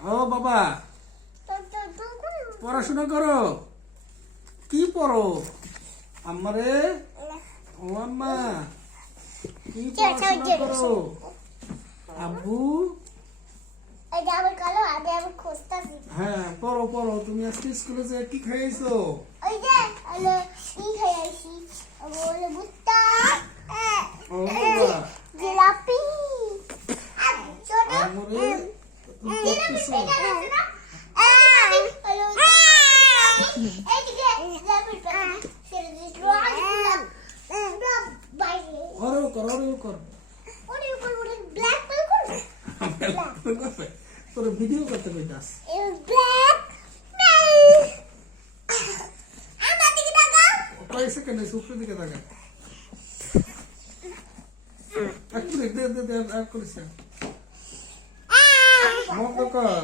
ও বাবা, পড়াশোনা করো। কি পড়ো আম্মারে? ও আম্মা, কি পড়াশোনা করো? আব্বু, হ্যাঁ পড়ো পড়ো। তুমি আজকে স্কুলে যে কি খাইছো? ও বাবা, আম্মুরে তুমি পড়তেছো? ওরেও কর, ওরেও কর। তোর ভিডিও করতে কইতাস। কয় সেকেন্ড উপরের দিকে তাকা। একটু দে দে দে আর করিস না। বন্ধ কর।